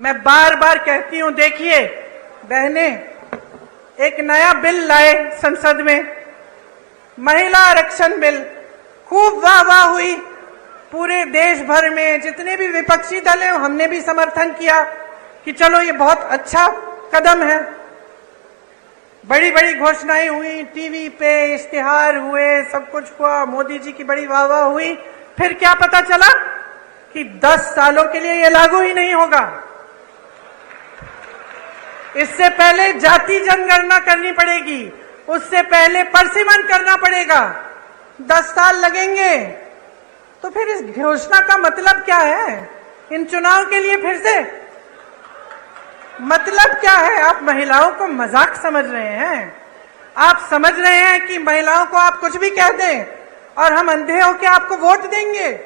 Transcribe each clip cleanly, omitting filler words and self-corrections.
मैं बार बार कहती हूं, देखिए बहने, एक नया बिल लाए संसद में, महिला आरक्षण बिल, खूब वाह वाह हुई पूरे देश भर में। जितने भी विपक्षी दल हैं हमने भी समर्थन किया कि चलो ये बहुत अच्छा कदम है। बड़ी बड़ी घोषणाएं हुई, टीवी पे इश्तिहार हुए, सब कुछ हुआ, मोदी जी की बड़ी वाह वाह हुई। फिर क्या पता चला कि 10 सालों के लिए ये लागू ही नहीं होगा। इससे पहले जाति जनगणना करनी पड़ेगी, उससे पहले परसिमन करना पड़ेगा, 10 साल लगेंगे। तो फिर इस घोषणा का मतलब क्या है? इन चुनाव के लिए फिर से मतलब क्या है? आप महिलाओं को मजाक समझ रहे हैं? आप समझ रहे हैं कि महिलाओं को आप कुछ भी कह दें और हम अंधे होकर आपको वोट देंगे?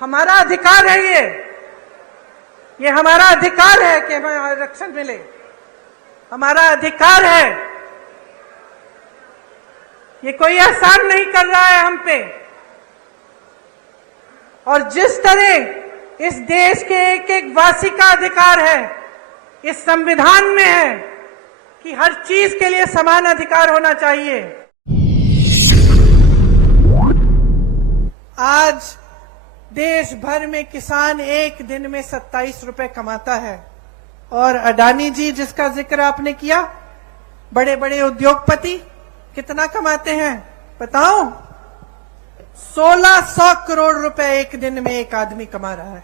हमारा अधिकार है ये हमारा अधिकार है कि हमें आरक्षण मिले, हमारा अधिकार है। ये कोई एहसान नहीं कर रहा है हम पे। और जिस तरह इस देश के एक एक वासी का अधिकार है, इस संविधान में है कि हर चीज के लिए समान अधिकार होना चाहिए। आज देश भर में किसान एक दिन में 27 रुपए कमाता है। और अडानी जी, जिसका जिक्र आपने किया, बड़े बड़े उद्योगपति कितना कमाते हैं बताओ? 1600 करोड़ रुपए एक दिन में एक आदमी कमा रहा है।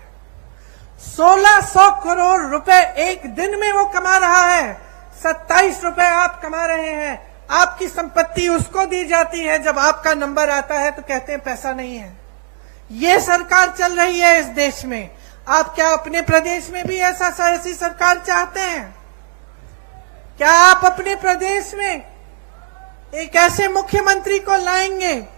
1600 करोड़ रुपए एक दिन में वो कमा रहा है। 27 रुपए आप कमा रहे हैं। आपकी संपत्ति उसको दी जाती है, जब आपका नंबर आता है तो कहते हैं पैसा नहीं है। ये सरकार चल रही है इस देश में। आप क्या अपने प्रदेश में भी ऐसी सरकार चाहते हैं? क्या आप अपने प्रदेश में एक ऐसे मुख्यमंत्री को लाएंगे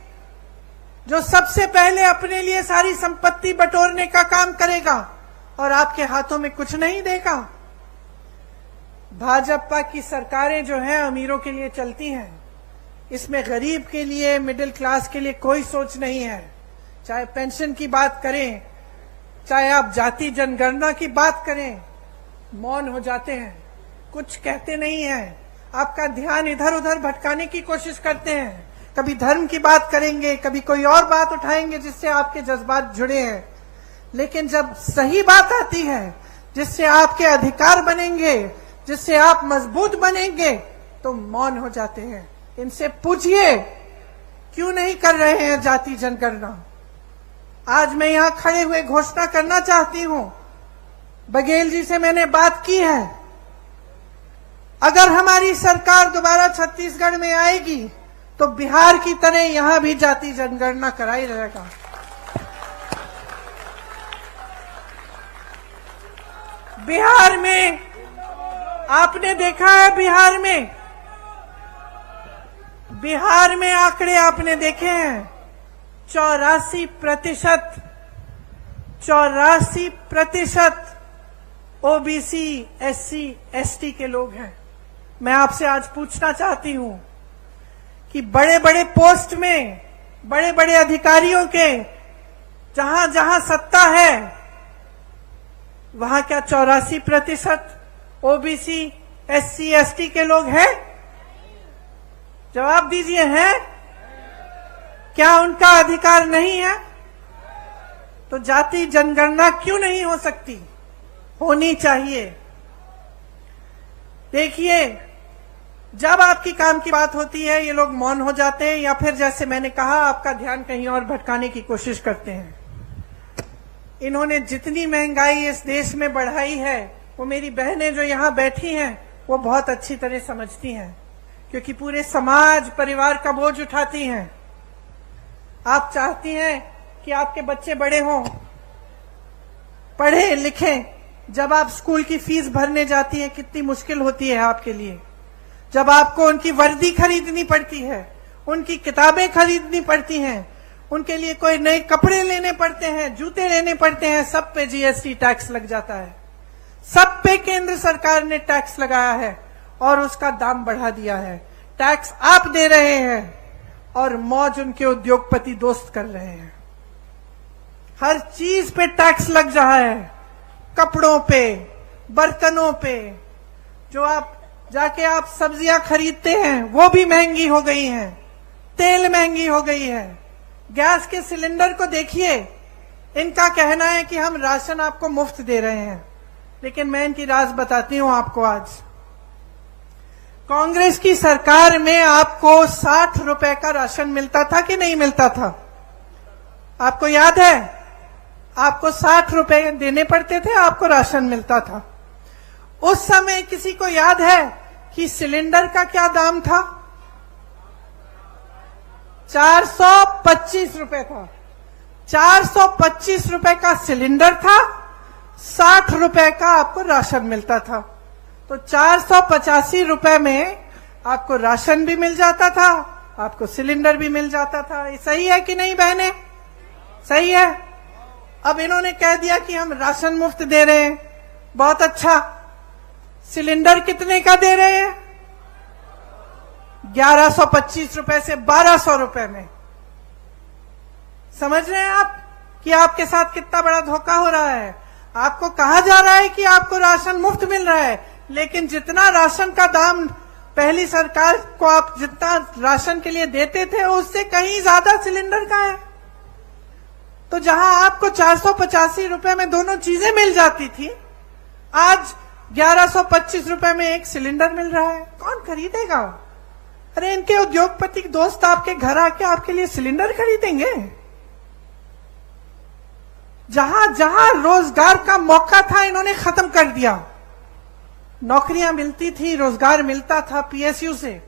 जो सबसे पहले अपने लिए सारी संपत्ति बटोरने का काम करेगा और आपके हाथों में कुछ नहीं देगा? भाजपा की सरकारें जो हैं अमीरों के लिए चलती हैं। इसमें गरीब के लिए, मिडिल क्लास के लिए कोई सोच नहीं है। चाहे पेंशन की बात करें, चाहे आप जाति जनगणना की बात करें, मौन हो जाते हैं, कुछ कहते नहीं हैं। आपका ध्यान इधर उधर भटकाने की कोशिश करते हैं। कभी धर्म की बात करेंगे, कभी कोई और बात उठाएंगे जिससे आपके जज्बात जुड़े हैं। लेकिन जब सही बात आती है, जिससे आपके अधिकार बनेंगे, जिससे आप मजबूत बनेंगे, तो मौन हो जाते हैं। इनसे पूछिए क्यों नहीं कर रहे हैं जाति जनगणना। आज मैं यहां खड़े हुए घोषणा करना चाहती हूं, बघेल जी से मैंने बात की है, अगर हमारी सरकार दोबारा छत्तीसगढ़ में आएगी तो बिहार की तरह यहां भी जाति जनगणना कराई रहेगा। बिहार में आपने देखा है, बिहार में आंकड़े आपने देखे हैं। 84% ओबीसी, एससी, एसटी के लोग हैं। मैं आपसे आज पूछना चाहती हूं कि बड़े बड़े पोस्ट में, बड़े बड़े अधिकारियों के जहां जहां सत्ता है, वहां क्या 84% ओबीसी, एससी, एसटी के लोग हैं? जवाब दीजिए, हैं? क्या उनका अधिकार नहीं है? तो जाति जनगणना क्यों नहीं हो सकती? होनी चाहिए। देखिए, जब आपकी काम की बात होती है ये लोग मौन हो जाते हैं, या फिर जैसे मैंने कहा, आपका ध्यान कहीं और भटकाने की कोशिश करते हैं। इन्होंने जितनी महंगाई इस देश में बढ़ाई है, वो मेरी बहनें जो यहां बैठी हैं वो बहुत अच्छी तरह समझती हैं, क्योंकि पूरे समाज, परिवार का बोझ उठाती हैं। आप चाहती हैं कि आपके बच्चे बड़े हों, पढ़े लिखें। जब आप स्कूल की फीस भरने जाती है, कितनी मुश्किल होती है आपके लिए। जब आपको उनकी वर्दी खरीदनी पड़ती है, उनकी किताबें खरीदनी पड़ती हैं, उनके लिए कोई नए कपड़े लेने पड़ते हैं, जूते लेने पड़ते हैं, सब पे जीएसटी टैक्स लग जाता है। सब पे केंद्र सरकार ने टैक्स लगाया है और उसका दाम बढ़ा दिया है। टैक्स आप दे रहे हैं और मौज उनके उद्योगपति दोस्त कर रहे हैं। हर चीज पे टैक्स लग रहा है, कपड़ों पे, बर्तनों पे, जो आप जाके आप सब्जियां खरीदते हैं वो भी महंगी हो गई हैं, तेल महंगी हो गई है, गैस के सिलेंडर को देखिए। इनका कहना है कि हम राशन आपको मुफ्त दे रहे हैं, लेकिन मैं इनकी राज बताती हूं आपको। आज कांग्रेस की सरकार में आपको 60 रुपए का राशन मिलता था कि नहीं मिलता था? आपको याद है? आपको 60 रुपए देने पड़ते थे, आपको राशन मिलता था। उस समय किसी को याद है कि सिलेंडर का क्या दाम था? 425 रुपए था। 425 रुपए का सिलेंडर था, 60 रुपए का आपको राशन मिलता था। तो 485 रुपए में आपको राशन भी मिल जाता था, आपको सिलेंडर भी मिल जाता था। ये सही है कि नहीं बहने? सही है। अब इन्होंने कह दिया कि हम राशन मुफ्त दे रहे हैं, बहुत अच्छा। सिलेंडर कितने का दे रहे हैं? 1125 रुपए से 1200 रुपए में। समझ रहे हैं आप कि आपके साथ कितना बड़ा धोखा हो रहा है? आपको कहा जा रहा है कि आपको राशन मुफ्त मिल रहा है, लेकिन जितना राशन का दाम पहली सरकार को आप जितना राशन के लिए देते थे, उससे कहीं ज्यादा सिलेंडर का है। तो जहां आपको 485 रुपए में दोनों चीजें मिल जाती थी, आज 1125 रुपए में एक सिलेंडर मिल रहा है। कौन खरीदेगा? अरे इनके उद्योगपति दोस्त आपके घर आके आपके लिए सिलेंडर खरीदेंगे? जहां जहां रोजगार का मौका था, इन्होंने खत्म कर दिया। नौकरियां मिलती थी, रोजगार मिलता था पीएसयू से।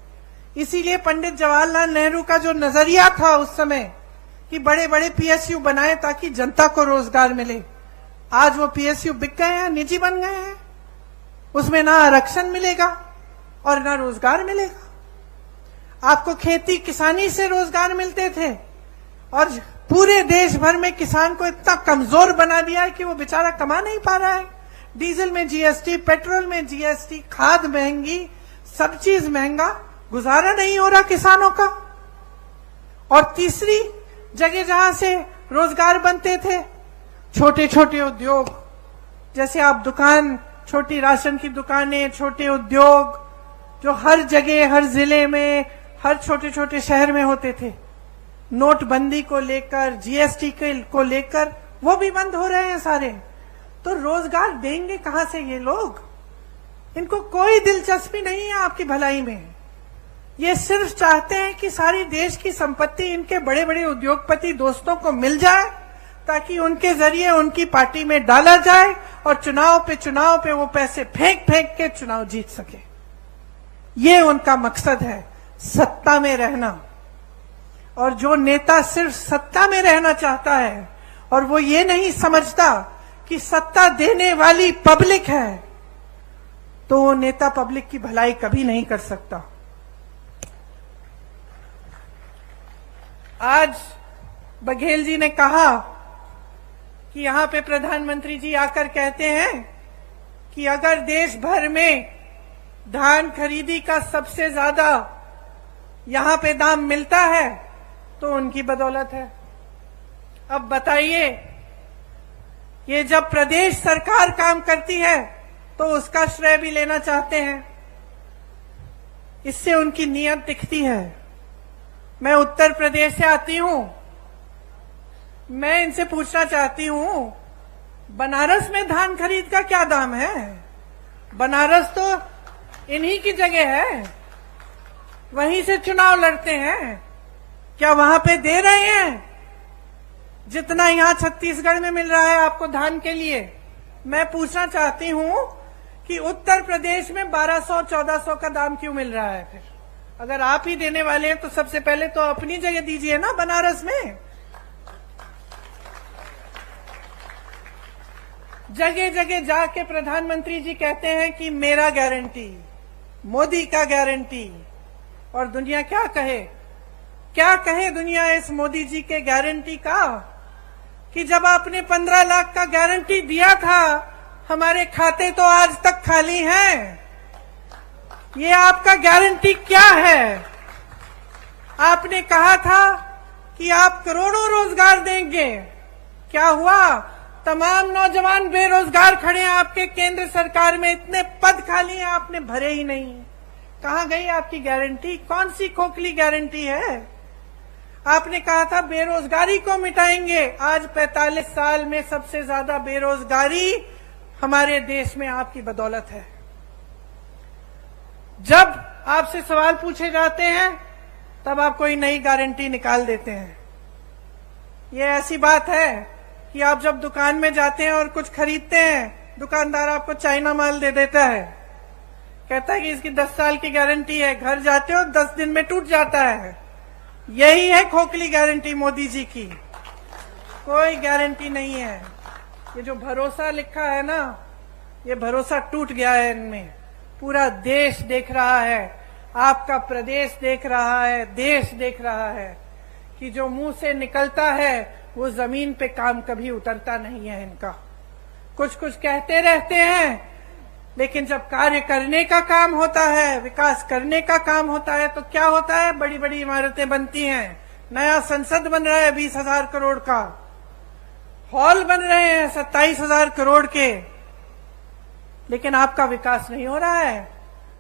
इसीलिए पंडित जवाहरलाल नेहरू का जो नजरिया था उस समय कि बड़े बड़े पीएसयू बनाए ताकि जनता को रोजगार मिले, आज वो पीएसयू बिक गए हैं, निजी बन गए हैं। उसमें ना आरक्षण मिलेगा और ना रोजगार मिलेगा। आपको खेती किसानी से रोजगार मिलते थे, और पूरे देश भर में किसान को इतना कमजोर बना दिया है कि वो बेचारा कमा नहीं पा रहा है। डीजल में जीएसटी, पेट्रोल में जीएसटी, खाद महंगी, सब चीज महंगा, गुजारा नहीं हो रहा किसानों का। और तीसरी जगह जहां से रोजगार बनते थे, छोटे छोटे उद्योग, जैसे आप दुकान, छोटी राशन की दुकानें, छोटे उद्योग जो हर जगह, हर जिले में, हर छोटे छोटे शहर में होते थे, नोटबंदी को लेकर, जीएसटी को लेकर वो भी बंद हो रहे हैं सारे। तो रोजगार देंगे कहां से ये लोग? इनको कोई दिलचस्पी नहीं है आपकी भलाई में। ये सिर्फ चाहते हैं कि सारी देश की संपत्ति इनके बड़े बड़े उद्योगपति दोस्तों को मिल जाए, ताकि उनके जरिए उनकी पार्टी में डाला जाए और चुनाव पे वो पैसे फेंक फेंक के चुनाव जीत सके। ये उनका मकसद है, सत्ता में रहना। और जो नेता सिर्फ सत्ता में रहना चाहता है और वो ये नहीं समझता कि सत्ता देने वाली पब्लिक है, तो वो नेता पब्लिक की भलाई कभी नहीं कर सकता। आज बघेल जी ने कहा कि यहां पे प्रधानमंत्री जी आकर कहते हैं कि अगर देश भर में धान खरीदी का सबसे ज्यादा यहां पे दाम मिलता है तो उनकी बदौलत है। अब बताइए, ये जब प्रदेश सरकार काम करती है तो उसका श्रेय भी लेना चाहते हैं। इससे उनकी नीयत दिखती है। मैं उत्तर प्रदेश से आती हूं, मैं इनसे पूछना चाहती हूं, बनारस में धान खरीद का क्या दाम है? बनारस तो इन्हीं की जगह है, वहीं से चुनाव लड़ते हैं। क्या वहां पे दे रहे हैं जितना यहां छत्तीसगढ़ में मिल रहा है आपको धान के लिए? मैं पूछना चाहती हूं कि उत्तर प्रदेश में 1200-1400 का दाम क्यों मिल रहा है? फिर अगर आप ही देने वाले हैं तो सबसे पहले तो अपनी जगह दीजिए ना बनारस में। जगह जगह जाके प्रधानमंत्री जी कहते हैं कि मेरा गारंटी, मोदी का गारंटी। और दुनिया क्या कहे? क्या कहे दुनिया इस मोदी जी के गारंटी का? कि जब आपने 15 लाख का गारंटी दिया था, हमारे खाते तो आज तक खाली हैं। ये आपका गारंटी क्या है? आपने कहा था कि आप करोड़ों रोजगार देंगे, क्या हुआ? तमाम नौजवान बेरोजगार खड़े हैं आपके केंद्र सरकार में, इतने पद खाली हैं आपने भरे ही नहीं। कहां गई आपकी गारंटी? कौन सी खोखली गारंटी है? आपने कहा था बेरोजगारी को मिटाएंगे। आज 45 साल में सबसे ज्यादा बेरोजगारी हमारे देश में आपकी बदौलत है। जब आपसे सवाल पूछे जाते हैं तब आप कोई नई गारंटी निकाल देते हैं। ये ऐसी बात है कि आप जब दुकान में जाते हैं और कुछ खरीदते हैं, दुकानदार आपको चाइना माल दे देता है, कहता है कि इसकी 10 साल की गारंटी है। घर जाते हो 10 दिन में टूट जाता है। यही है खोखली गारंटी मोदी जी की। कोई गारंटी नहीं है। ये जो भरोसा लिखा है ना, ये भरोसा टूट गया है इनमें। पूरा देश देख रहा है, आपका प्रदेश देख रहा है, देश देख रहा है कि जो मुंह से निकलता है वो जमीन पे काम कभी उतरता नहीं है इनका। कुछ कुछ कहते रहते हैं, लेकिन जब कार्य करने का काम होता है, विकास करने का काम होता है, तो क्या होता है? बड़ी बड़ी इमारतें बनती हैं, नया संसद बन रहा है 20,000 करोड़ का, हॉल बन रहे हैं 27,000 करोड़ के, लेकिन आपका विकास नहीं हो रहा है।